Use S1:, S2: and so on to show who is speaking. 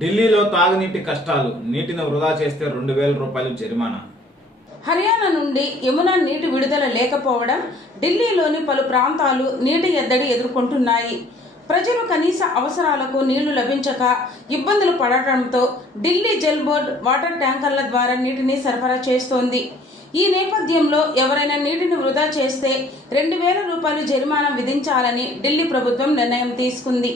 S1: ఢిల్లీలో తాగునీటి కష్టాలు నీటిని వృధా చేస్తే రెండు వేల రూపాయలు జరిమానా?
S2: హర్యానా నుండి యమునా నీటి విడుదల లేకపోవడం ఢిల్లీలోని పలు ప్రాంతాలు నీటి ఎద్దడి ఎదుర్కొంటున్నాయి. ప్రజలు కనీస అవసరాలకు నీళ్ళు లభించక ఇబ్బందులు పడటంతో ఢిల్లీ జల్ బోర్డ్ వాటర్ ట్యాంకర్ల ద్వారా నీటిని సరఫరా చేస్తోంది. ఈ నేపథ్యంలో ఎవరైనా నీటిని వృధా చేస్తే రెండు వేల రూపాయలు జరిమానా విధించాలని ఢిల్లీ ప్రభుత్వం నిర్ణయం తీసుకుంది.